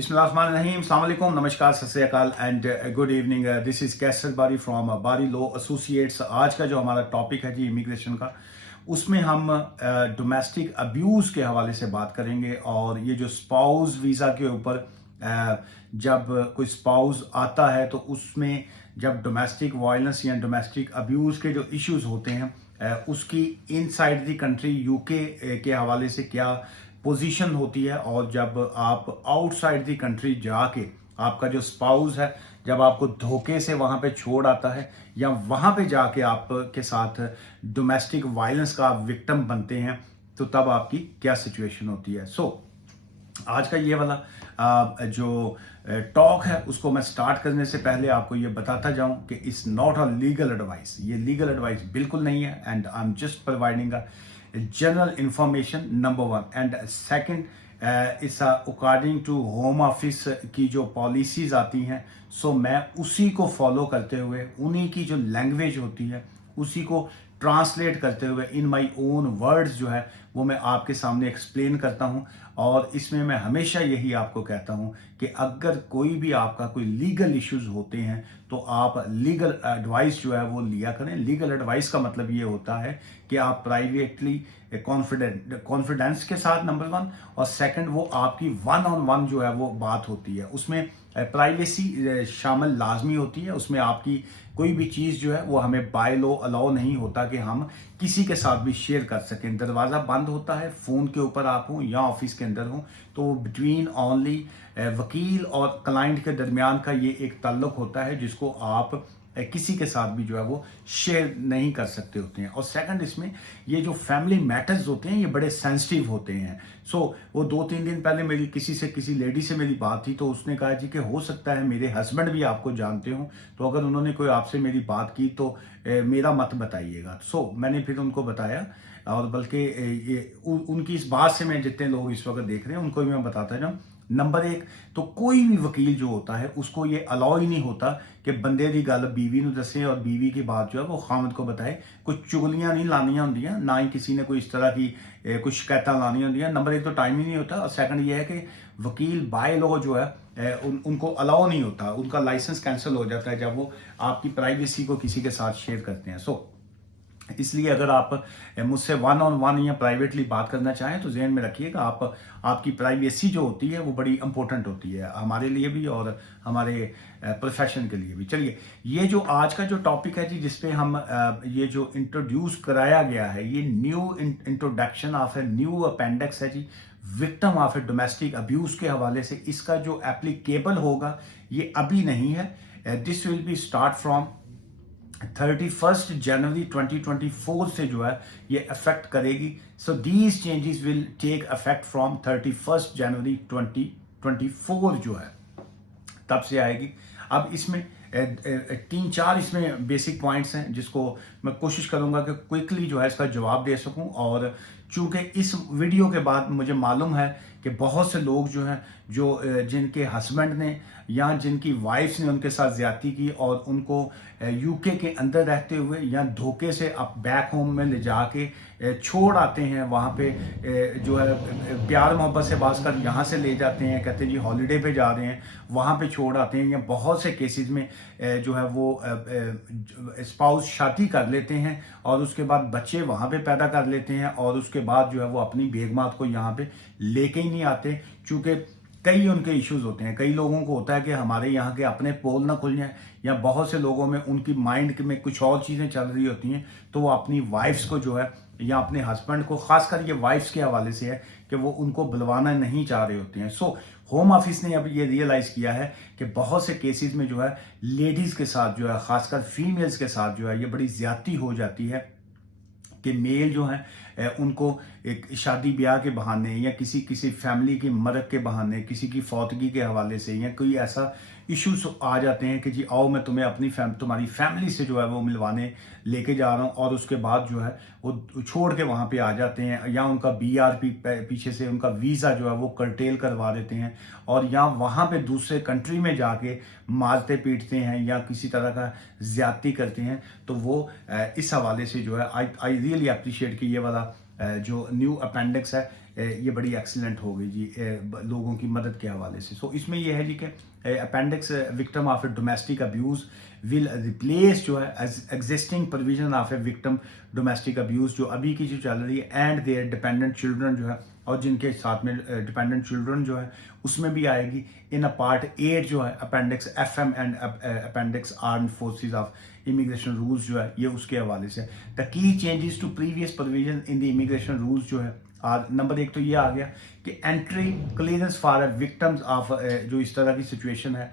Bismillahirrahmanirrahim. Assalamu alaikum. Namaskar, सत श्री अकाल and good evening. This is कैसर बारी from बारी लॉ एसोसिएट्स. आज का जो हमारा टॉपिक है जी इमिग्रेशन का, उसमें हम डोमेस्टिक अब्यूज़ के हवाले से बात करेंगे. और ये जो स्पाउस वीज़ा के ऊपर जब कोई स्पाउस आता है तो उसमें जब डोमेस्टिक वायलेंस या डोमेस्टिक अब्यूज़ के जो इश्यूज़ होते हैं उसकी इनसाइड द कंट्री यूके के हवाले से क्या पोजीशन होती है, और जब आप आउटसाइड दी कंट्री जाके आपका जो स्पाउस है जब आपको धोखे से वहाँ पे छोड़ आता है या वहाँ पे जाके आपके साथ डोमेस्टिक वायलेंस का आप विक्टिम बनते हैं, तो तब आपकी क्या सिचुएशन होती है. आज का ये वाला जो टॉक है उसको मैं स्टार्ट करने से पहले आपको ये बताता जाऊं कि it's not a legal advice. ये लीगल एडवाइस बिल्कुल नहीं है. And I am just providing a general information, number one. And second, it's according to home office की जो पॉलिसीज आती हैं, सो मैं उसी को फॉलो करते हुए उन्हीं की जो लैंग्वेज होती है उसी को ट्रांसलेट करते हुए इन माय ओन वर्ड्स जो है वो मैं आपके सामने एक्सप्लेन करता हूं. और इसमें मैं हमेशा यही आपको कहता हूं कि अगर कोई भी आपका कोई लीगल इश्यूज होते हैं तो आप लीगल एडवाइस जो है वो लिया करें. लीगल एडवाइस का मतलब ये होता है कि आप प्राइवेटली कॉन्फिडेंस के साथ, नंबर वन, और सेकंड वो आपकी वन ऑन वन जो है वो बात होती है, उसमें प्राइवेसी शामिल लाजमी होती है. उसमें आपकी कोई भी चीज़ जो है वो हमें बाय लॉ अलाउ नहीं होता कि हम किसी के साथ भी शेयर कर सकें. दरवाज़ा बंद होता है, फ़ोन के ऊपर आप हों या ऑफिस के अंदर हों, तो बिटवीन ओनली वकील और क्लाइंट के दरमियान का ये एक ताल्लुक होता है जिसको आप किसी के साथ भी जो है वो शेयर नहीं कर सकते होते हैं. और सेकंड, इसमें ये जो फैमिली मैटर्स होते हैं ये बड़े सेंसिटिव होते हैं. वो 2-3 दिन पहले मेरी किसी लेडी से मेरी बात थी, तो उसने कहा जी कि हो सकता है मेरे हस्बैंड भी आपको जानते हो, तो अगर उन्होंने कोई आपसे मेरी बात की तो मेरा मत बताइएगा. मैंने फिर उनको बताया, और बल्कि उनकी इस बात से मैं जितने लोग इस वक्त देख रहे हैं उनको भी मैं बताता जाऊँ. नंबर एक, तो कोई भी वकील जो होता है उसको ये अलाउ ही नहीं होता कि बंदे की गल बीवी ਨੂੰ दसे और बीवी की बात जो है वो खामद को बताए. कुछ चुगलियां नहीं लानियां होंदियां, ना ही किसी ने कोई इस तरह की कुछ शिकायतें लानी होंदियां. नंबर एक तो टाइम ही नहीं होता, और सेकंड ये है कि वकील बाय लॉ जो है उनको अलाउ नहीं होता, उनका लाइसेंस कैंसिल हो जाता है जब वो आपकी प्राइवेसी को किसी के साथ शेयर करते हैं. इसलिए अगर आप मुझसे वन ऑन वन या प्राइवेटली बात करना चाहें तो ज़हन में रखिएगा आपकी प्राइवेसी जो होती है वो बड़ी इंपॉर्टेंट होती है हमारे लिए भी और हमारे प्रोफेशन के लिए भी. चलिए, ये जो आज का जो टॉपिक है जी जिसपे हम ये जो इंट्रोड्यूस कराया गया है, ये new introduction of a new appendix है जी, victim of a domestic abuse के हवाले से. इसका जो एप्लीकेबल होगा ये अभी नहीं है. This will be start from 31 January 2024 से जो है ये अफेक्ट करेगी. So these changes will take affect from 31 January 2024 जो है तब से आएगी. अब इसमें 3-4 इसमें बेसिक पॉइंट्स हैं जिसको मैं कोशिश करूंगा कि क्विकली जो है इसका जवाब दे सकूं. और चूंकि इस वीडियो के बाद मुझे मालूम है कि बहुत से लोग जो हैं जिनके हस्बैंड ने या जिनकी वाइफ्स ने उनके साथ ज्यादती की और उनको यूके के अंदर रहते हुए या धोखे से अब बैक होम में ले जाके छोड़ आते हैं, वहाँ पे जो है प्यार मोहब्बत से बात कर यहाँ से ले जाते हैं, कहते हैं जी हॉलीडे पे जा रहे हैं, वहाँ पे छोड़ आते हैं. या बहुत से केसेस में जो है वो स्पाउस शादी कर लेते हैं और उसके बाद बच्चे वहाँ पे पैदा कर लेते हैं, और उसके बाद जो है वो अपनी बेगमात को यहाँ पे लेके ही नहीं आते. चूँकि कई उनके इश्यूज होते हैं, कई लोगों को होता है कि हमारे यहाँ के अपने पोल ना खुल जाएं, या बहुत से लोगों में उनकी माइंड में कुछ और चीज़ें चल रही होती हैं, तो वो अपनी वाइफ्स को जो है या अपने हस्बैंड को, खासकर ये वाइफ्स के हवाले से है कि वो उनको बुलवाना नहीं चाह रहे होते हैं. होम ऑफिस ने अब ये रियलाइज किया है कि बहुत से केसेस में जो है लेडीज के साथ जो है, खासकर फीमेल्स के साथ जो है ये बड़ी ज्यादती हो जाती है कि मेल जो है उनको एक शादी ब्याह के बहाने या किसी फैमिली की मरग के बहाने, किसी की फौतगी के हवाले से, या कोई ऐसा इश्यूज आ जाते हैं कि जी आओ मैं तुम्हें तुम्हारी फैमिली से जो है वो मिलवाने लेके जा रहा हूँ, और उसके बाद जो है वो छोड़ के वहाँ पे आ जाते हैं, या उनका BRP पीछे से उनका वीज़ा जो है वो कर्टेल करवा देते हैं, और या वहाँ पे दूसरे कंट्री में जाके मारते पीटते हैं या किसी तरह का ज्यादती करते हैं. तो वो इस हवाले से जो है आई रियली अप्रिशिएट कि ये वाला जो न्यू अपेंडिक्स है ये बड़ी एक्सीलेंट होगी जी लोगों की मदद के हवाले से। सो इसमें ये है जी कि appendix victim of a domestic abuse will replace जो है existing provision of a victim domestic abuse जो अभी की जो चल रही है एंड देयर डिपेंडेंट चिल्ड्रन जो है और जिनके साथ में डिपेंडेंट चिल्ड्रन जो है उसमें भी आएगी इन अ पार्ट 8 जो है appendix FM and appendix armed forces of immigration rules जो है ये उसके हवाले से। The key changes to previous provision in the immigration rules जो है नंबर 1 तो ये आ गया कि entry clearance for victims of जो इस तरह की सिचुएशन है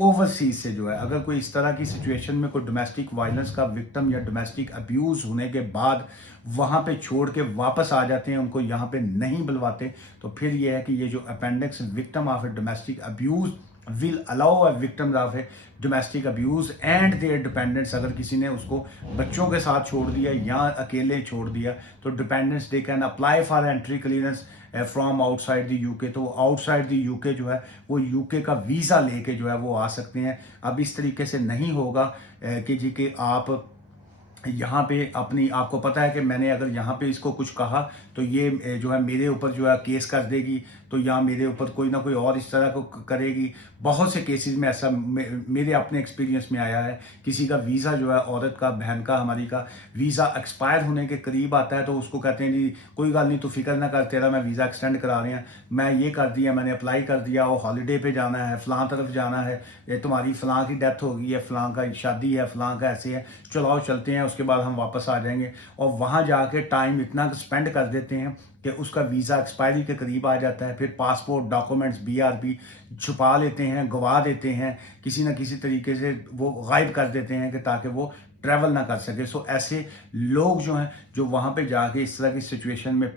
ओवरसीज से जो है अगर कोई इस तरह की सिचुएशन में कोई डोमेस्टिक वायलेंस का विक्टिम या डोमेस्टिक अब्यूज़ होने के बाद वहाँ पे छोड़ के वापस आ जाते हैं, उनको यहाँ पे नहीं बुलवाते, तो फिर ये है कि ये जो appendix victim of a domestic abuse will allow a victim of a domestic abuse and their dependents अगर किसी ने उसको बच्चों के साथ छोड़ दिया या अकेले छोड़ दिया तो dependents they can apply for entry clearance from outside the UK. तो आउटसाइड द यूके जो है वो यूके का वीज़ा लेके जो है वो आ सकते हैं। अब इस तरीके से नहीं होगा कि जी कि आप यहाँ पे अपनी आपको पता है कि मैंने अगर यहाँ पे इसको कुछ कहा तो ये जो है मेरे ऊपर जो है केस कर देगी, तो या मेरे ऊपर कोई ना कोई और इस तरह को करेगी। बहुत से केसेस में ऐसा मेरे अपने एक्सपीरियंस में आया है। किसी का वीज़ा जो है औरत का बहन का हमारी का वीज़ा एक्सपायर होने के करीब आता है तो उसको कहते हैं जी कोई गल नहीं, तू फिक्र ना कर, तेरा मैं वीज़ा एक्सटेंड करा रहे हैं, मैं ये कर दिया, मैंने अप्लाई कर दिया, वो हॉलीडे पे जाना है, फ़लाँ तरफ जाना है, ये तुम्हारी फ़लाँ की डेथ हो गई है, फ़लाँ का शादी है, फ़लाँ का ऐसे है, चलो चलते हैं, उसके बाद हम वापस आ जाएंगे। और वहाँ जाके टाइम इतना स्पेंड कर देते हैं कि उसका वीज़ा एक्सपायरी के करीब आ जाता है। फिर पासपोर्ट डॉक्यूमेंट्स BRP छुपा लेते हैं, गवा देते हैं, किसी न किसी तरीके से वो गायब कर देते हैं कि ताकि वो ट्रैवल ना कर सके। सो ऐसे लोग जो हैं जो वहाँ पे जाके इस तरह की सिचुएशन में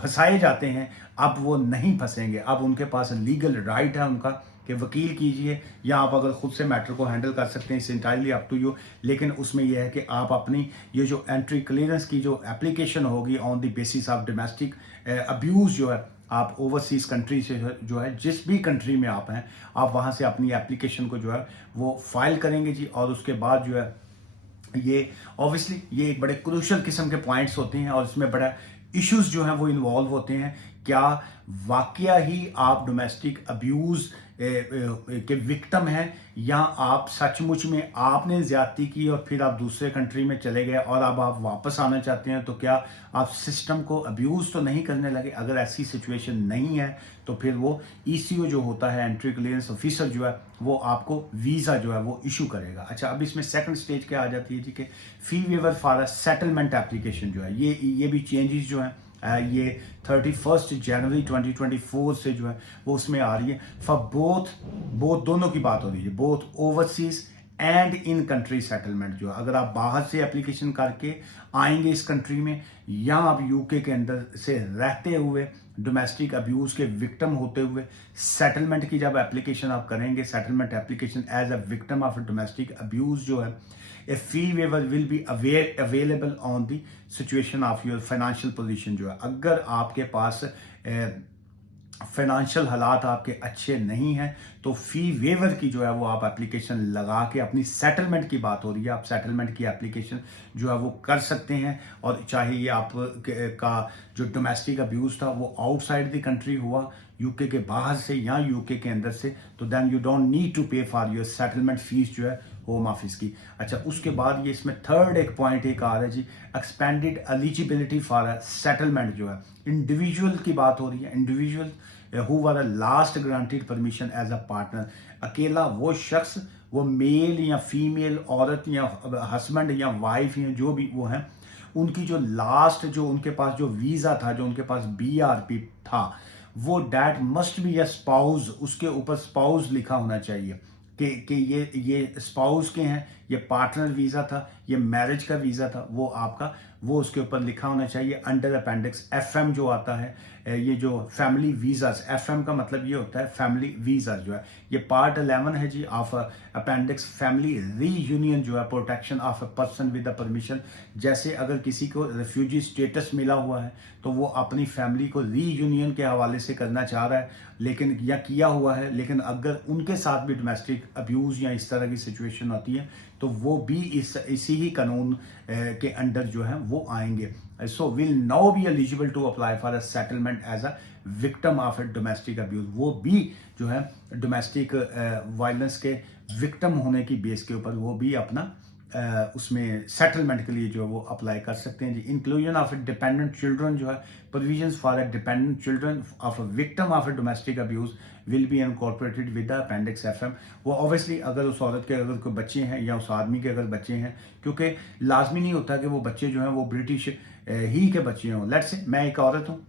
फंसाए जाते हैं, अब वो नहीं फंसेंगे। अब उनके पास लीगल राइट है उनका कि वकील कीजिए या आप अगर खुद से मैटर को हैंडल कर सकते हैं, it's entirely up to you. लेकिन उसमें यह है कि आप अपनी ये जो एंट्री क्लियरेंस की जो एप्लीकेशन होगी on the basis of domestic abuse जो है आप ओवरसीज कंट्री से जो है जिस भी कंट्री में आप हैं आप वहाँ से अपनी एप्लीकेशन को जो है वो फाइल करेंगे जी। और उसके बाद जो है ये ऑब्वियसली ये एक बड़े क्रूशल किस्म के पॉइंट्स होते हैं और इसमें बड़ा इश्यूज जो हैं वो इन्वॉल्व होते हैं। क्या वाकया ही आप डोमेस्टिक अब्यूज़ के विक्टिम हैं या आप सचमुच में आपने ज्यादती की और फिर आप दूसरे कंट्री में चले गए और अब आप वापस आना चाहते हैं, तो क्या आप सिस्टम को अब्यूज़ तो नहीं करने लगे? अगर ऐसी सिचुएशन नहीं है तो फिर वो ECO जो होता है एंट्री क्लियरेंस ऑफिसर जो है वो आपको वीज़ा जो है वो इशू करेगा। अच्छा, अब इसमें सेकंड स्टेज क्या आ जाती है जी कि fee waiver for a settlement application जो है ये भी चेंजेस जो हैं ये 31 जनवरी 2024 से जो है वो उसमें आ रही है। फॉर बोथ दोनों की बात हो रही है, both overseas and in country settlement जो है अगर आप बाहर से एप्लीकेशन करके आएंगे इस कंट्री में या आप यूके के अंदर से रहते हुए डोमेस्टिक अब्यूज़ के विक्टिम होते हुए सेटलमेंट की जब एप्लीकेशन आप करेंगे, settlement application as a victim of domestic abuse जो है a fee waiver will be available on the situation of your financial position जो है अगर आपके पास फाइनेंशियल हालात आपके अच्छे नहीं हैं तो फी वेवर की जो है वो आप एप्लीकेशन लगा के अपनी सेटलमेंट की बात हो रही है, आप सेटलमेंट की एप्लीकेशन जो है वो कर सकते हैं। और चाहे ये आप का जो डोमेस्टिक अब्यूज़ था वो आउटसाइड द कंट्री हुआ, यूके के बाहर से या यूके के अंदर से, तो then you don't need to pay for your settlement fees जो है होम ऑफिस की। अच्छा, उसके बाद ये इसमें थर्ड एक पॉइंट एक आ रहा है जी, expanded eligibility for a settlement जो है इंडिविजुअल की बात हो रही है। Individual who were a last granted permission as a partner, अकेला वो शख्स, वो मेल या फीमेल औरत या हस्बैंड या वाइफ या जो भी वो हैं, उनकी जो लास्ट जो उनके पास जो वीज़ा था, जो उनके पास BRP था, वो that must be a spouse, उसके ऊपर स्पाउस लिखा होना चाहिए कि ये स्पाउस के हैं, ये पार्टनर वीज़ा था, ये मैरिज का वीज़ा था, वो आपका वो उसके ऊपर लिखा होना चाहिए। अंडर अपेंडिक्स FM जो आता है, ये जो फैमिली वीज़ाज, FM का मतलब ये होता है फैमिली वीज़ा जो है, ये पार्ट 11 है जी ऑफ अपेंडिक्स फैमिली रीयूनियन जो है, protection of a person with the permission. जैसे अगर किसी को रेफ्यूजी स्टेटस मिला हुआ है तो वो अपनी फैमिली को रीयूनियन के हवाले से करना चाह रहा है लेकिन या किया हुआ है, लेकिन अगर उनके साथ भी डोमेस्टिक अब्यूज़ या इस तरह की सिचुएशन होती है तो वो भी इसी ही कानून के अंडर जो है वो आएंगे। so will now be eligible to apply for a settlement as a victim of a domestic abuse. वो भी जो है डोमेस्टिक वायलेंस के विक्टिम होने की बेस के ऊपर वो भी अपना उसमें सेटलमेंट के लिए जो है वो अप्लाई कर सकते हैं जी. इंक्लूजन ऑफ डिपेंडेंट चिल्ड्रन जो है, provisions for a dependent children of a victim of a domestic abuse will be incorporated with the appendix FM. वो ऑब्वियसली अगर उस औरत के अगर कोई बच्चे हैं या उस आदमी के अगर बच्चे हैं, क्योंकि लाजमी नहीं होता कि वो बच्चे जो हैं वो ब्रिटिश ही के बच्चे हों. लेट्स से मैं एक औरत हूँ,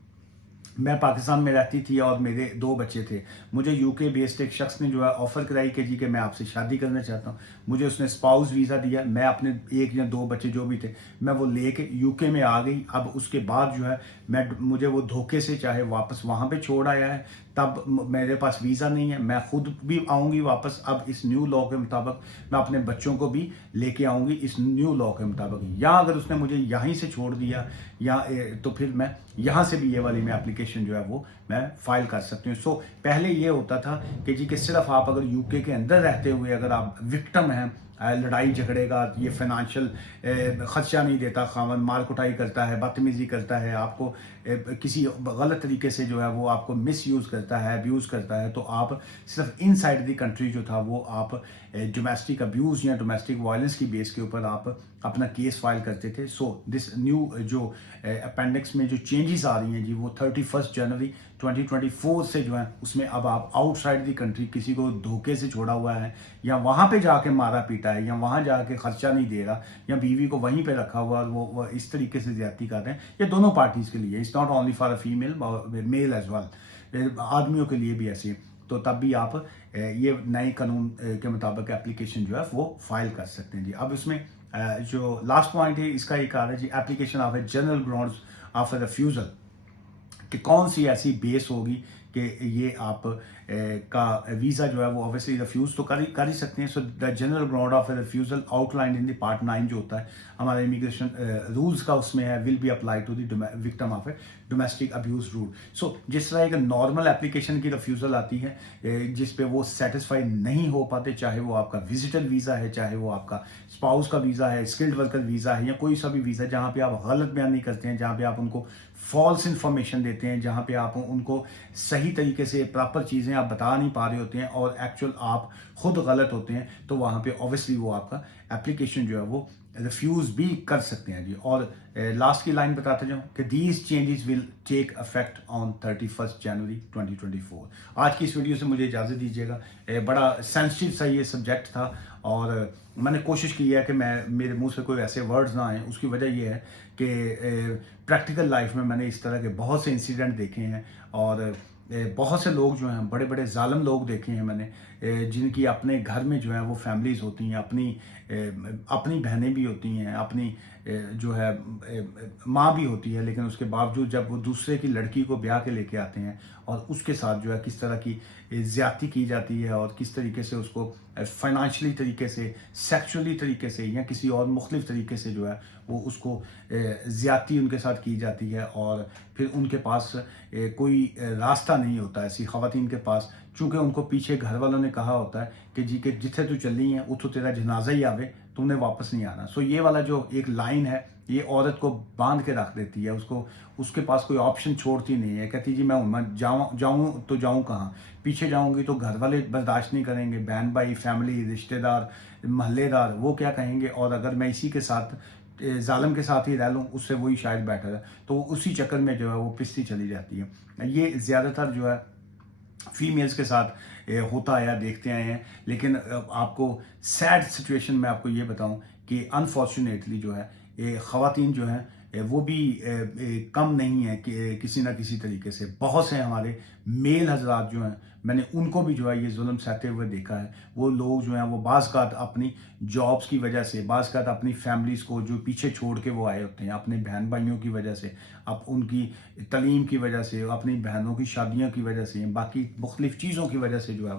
मैं पाकिस्तान में रहती थी और मेरे 2 बच्चे थे. मुझे यूके बेस्ड एक शख्स ने जो है ऑफर कराई कि जी कि मैं आपसे शादी करना चाहता हूँ. मुझे उसने स्पाउस वीज़ा दिया. मैं अपने 1 या 2 बच्चे जो भी थे मैं वो लेके यूके में आ गई. अब उसके बाद जो है मुझे वो धोखे से चाहे वापस वहाँ पे छोड़ आया है, तब मेरे पास वीज़ा नहीं है. मैं खुद भी आऊँगी वापस. अब इस न्यू लॉ के मुताबिक मैं अपने बच्चों को भी लेके आऊँगी इस न्यू लॉ के मुताबिक. या अगर उसने मुझे यहीं से छोड़ दिया या तो फिर मैं यहाँ से भी ये वाली मैं एप्लीकेशन जो है वो मैं फाइल कर सकती हूँ. सो पहले ये होता था कि जी कि सिर्फ आप अगर यूके के अंदर रहते हुए अगर आप विक्टिम हैं, लड़ाई झगड़े का, ये फाइनेंशियल खर्चा नहीं देता, खामन मार कुटाई करता है, बदतमीजी करता है, आपको किसी गलत तरीके से जो है वो आपको मिस यूज़ करता है, अब्यूज़ करता है, तो आप सिर्फ इन साइड दी कंट्री जो था वो आप डोमेस्टिक अब्यूज़ या डोमेस्टिक वायलेंस की बेस के ऊपर आप अपना केस फाइल करते थे. सो दिस न्यू जो अपेंडिक्स में जो चेंजेस आ रही हैं जी वो 31 जनवरी 2024 से जो है उसमें अब आप आउटसाइड दी कंट्री किसी को धोखे से छोड़ा हुआ है या वहाँ पे जाके मारा पीटा है या वहाँ जाके खर्चा नहीं दे रहा या बीवी को वहीं पे रखा हुआ वो इस तरीके से ज्यादती कर रहे हैं, ये दोनों पार्टीज के लिए. It's not only for a female, male as well, आदमियों के लिए भी ऐसे. तो तब भी आप ये नए कानून के मुताबिक एप्लीकेशन जो है वो फाइल कर सकते हैं जी. अब इसमें जो लास्ट पॉइंट है इसका एक आ रहा है जी, application of a general grounds of a refusal, कि कौन सी ऐसी बेस होगी कि ये आप का वीज़ा जो है वो ऑब्वियसली रिफ्यूज़ तो कर ही सकते हैं. So the general ground of a refusal outline in the part 9 जो होता है हमारे इमिग्रेशन रूल्स का, उसमें है will be apply to the victim of a domestic abuse rule. So जिस तरह एक नॉर्मल एप्लीकेशन की रिफ्यूज़ल आती है जिस पे वो सेटिस्फाई नहीं हो पाते, चाहे वो आपका विजिटर वीज़ा है, चाहे वो आपका स्पाउस का वीज़ा है, स्किल्ड वर्कर वीज़ा है या कोई सा भी वीज़ा जहाँ पे आप गलत बयान नहीं करते हैं, जहाँ पे आप उनको फॉल्स इन्फॉर्मेशन देते हैं, जहाँ पे आप उनको सही तरीके से प्रॉपर चीज़ें आप बता नहीं पा रहे होते हैं और एक्चुअल आप खुद गलत होते हैं, तो वहाँ पे ऑब्वियसली वो आपका एप्लीकेशन जो है वो रिफ्यूज़ भी कर सकते हैं जी. और लास्ट की लाइन बताते जाऊँ कि these changes will take affect on 31 January 2024. आज की इस वीडियो से मुझे इजाज़त दीजिएगा. बड़ा सेंसिटिव सा ये सब्जेक्ट था और मैंने कोशिश की है कि मेरे मुंह से कोई ऐसे वर्ड्स ना आए. उसकी वजह ये है कि प्रैक्टिकल लाइफ में मैंने इस तरह के बहुत से इंसिडेंट देखे हैं और बहुत से लोग जो हैं बड़े बड़े जालिम लोग देखे हैं मैंने, जिनकी अपने घर में जो है वो फैमिलीज़ होती हैं, अपनी बहनें भी होती हैं, अपनी जो है माँ भी होती है, लेकिन उसके बावजूद जब वो दूसरे की लड़की को ब्याह के लेके आते हैं और उसके साथ जो है किस तरह की ज़्यादती की जाती है और किस तरीके से उसको फाइनेंशियली तरीके से, सेक्सुअली तरीके से या किसी और मुख्तलिफ तरीके से जो है वो उसको ज़्यादती उनके साथ की जाती है और फिर उनके पास कोई रास्ता नहीं होता ऐसी ख़वातीन के पास, चूँकि उनको पीछे घर वालों ने कहा होता है कि जी कि जिथे तू चली है उतो तेरा जनाजा ही आवे, तुमने वापस नहीं आना. सो ये वाला जो एक लाइन है ये औरत को बांध के रख देती है, उसके पास कोई ऑप्शन छोड़ती नहीं है. कहती जी मैं जाऊँ तो जाऊँ कहाँ, पीछे जाऊँगी तो घर वाले बर्दाश्त नहीं करेंगे, बहन भाई, फैमिली, रिश्तेदार, महल्लेदार, वो क्या कहेंगे, और अगर मैं इसी के साथ जालिम के साथ ही रह लूँ उससे वही शायद बेटर है. तो उसी चक्कर में जो है वो पिसती चली जाती है. ये ज़्यादातर जो है फीमेल्स के साथ होता आया, देखते आए हैं. लेकिन आपको सैड सिचुएशन में आपको ये बताऊं कि अनफॉर्चुनेटली जो है ख़वातीन जो हैं वो भी कम नहीं है कि किसी ना किसी तरीके से. बहुत से हमारे मेल हजरात जो हैं मैंने उनको भी जो है ये जुल्म सहते हुए देखा है. वो लोग जो हैं वो बाज़-औक़ात अपनी जॉब्स की वजह से, बाज़-औक़ात अपनी फैमिलीज़ को जो पीछे छोड़ के वो आए होते हैं, अपने बहन भाइयों की वजह से, अब उनकी तलीम की वजह से, अपनी बहनों की शादियों की वजह से, बाकी मुख्तलिफ चीज़ों की वजह से जो है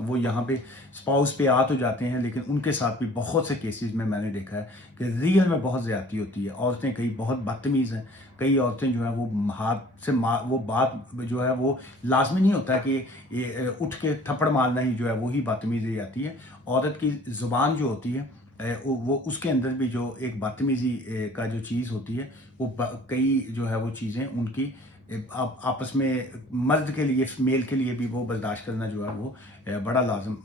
वो यहाँ पे स्पाउस पे आ तो जाते हैं, लेकिन उनके साथ भी बहुत से केसेस में मैंने देखा है कि रियल में बहुत ज़्यादती होती है. औरतें कई बहुत बदतमीज़ हैं, कई औरतें जो हैं वो हाथ से वो बात जो है वो लाजमी नहीं होता कि उठ के थप्पड़ मारना ही जो है वही बदतमीज़ी आती है. औरत की ज़ुबान जो होती है वो उसके अंदर भी जो एक बदतमीज़ी का जो चीज़ होती है, वो कई जो है वो चीज़ें उनकी आपस में मर्द के लिए, मेल के लिए भी वो बर्दाश्त करना जो है वो बड़ा लाजम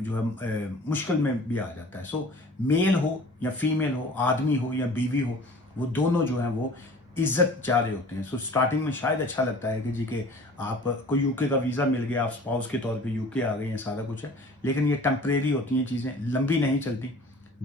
जो है मुश्किल में भी आ जाता है। सो मेल हो या फीमेल हो, आदमी हो या बीवी हो, वो दोनों जो हैं वो इज्जत चाह रहे होते हैं। सो स्टार्टिंग में शायद अच्छा लगता है कि जी कि आपको यूके का वीज़ा मिल गया, आप स्पाउस के तौर पे यूके आ गए हैं, सारा कुछ है, लेकिन ये टेम्परेरी होती हैं चीज़ें, लंबी नहीं चलती।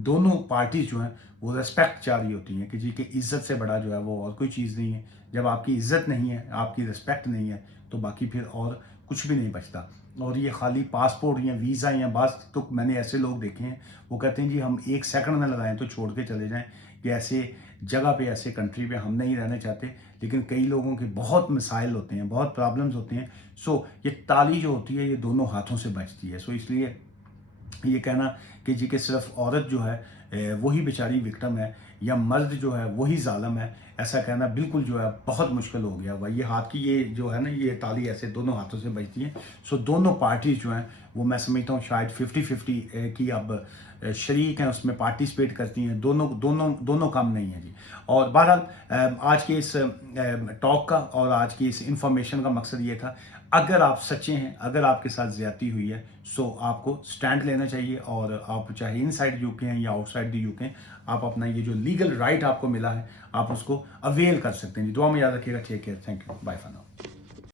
दोनों पार्टीज जो हैं वो रेस्पेक्ट चाह रही होती हैं कि जी कि इज्जत से बड़ा जो है वो और कोई चीज़ नहीं है। जब आपकी इज्जत नहीं है, आपकी रिस्पेक्ट नहीं है, तो बाकी फिर और कुछ भी नहीं बचता। और ये खाली पासपोर्ट या वीज़ा या बस, तो मैंने ऐसे लोग देखे हैं, वो कहते हैं जी हम 1 सेकंड ना लगाएं तो छोड़ के चले जाएं, कि ऐसे जगह पे, ऐसे कंट्री पे हम नहीं रहना चाहते। लेकिन कई लोगों के बहुत मसाइल होते हैं, बहुत प्रॉब्लम्स होती हैं। सो ये ताली जो होती है ये दोनों हाथों से बजती है। सो इसलिए ये कहना कि जी कि सिर्फ औरत जो है वही बेचारी विक्टिम है या मर्द जो है वही जालिम है, ऐसा कहना बिल्कुल जो है बहुत मुश्किल हो गया हुआ। ये हाथ की ये जो है ना, ये ताली ऐसे दोनों हाथों से बजती है। सो दोनों पार्टीज जो हैं वो मैं समझता हूँ शायद 50-50 की अब शरीक हैं, उसमें पार्टिसिपेट करती हैं। दोनों दोनों दोनों काम नहीं है जी। और बहरहाल आज के इस टॉक का और आज की इस इंफॉर्मेशन का मकसद ये था, अगर आप सच्चे हैं, अगर आपके साथ ज्यादती हुई है, सो आपको स्टैंड लेना चाहिए। और आप चाहे इनसाइड यूके हैं या आउटसाइड द यूके, आप अपना ये जो लीगल राइट आपको मिला है, आप उसको अवेल कर सकते हैं जी। दुआ में याद रखिएगा। Take care, thank you, bye for now.